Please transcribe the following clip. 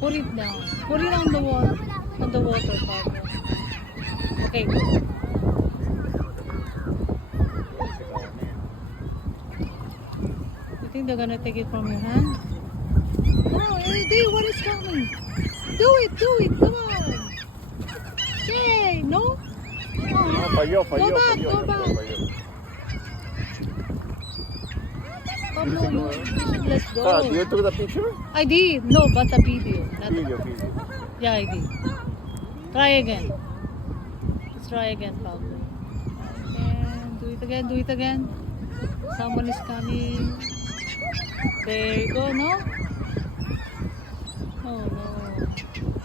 Put it down. Put it on the wall. On the water, Pablo. Okay, go. You think they're gonna take it from your hand? No, Eddie, what is coming? Do it, come on. Yay, no? No, falló, Go back, falló, go back. falló. Pablo, you should let go. Ah, you took the picture? I did. No, but the video. Not the... Video. Yeah, I did. Try again. Let's try again, Pablo. And do it again. Someone is coming. There you go, no? Oh no.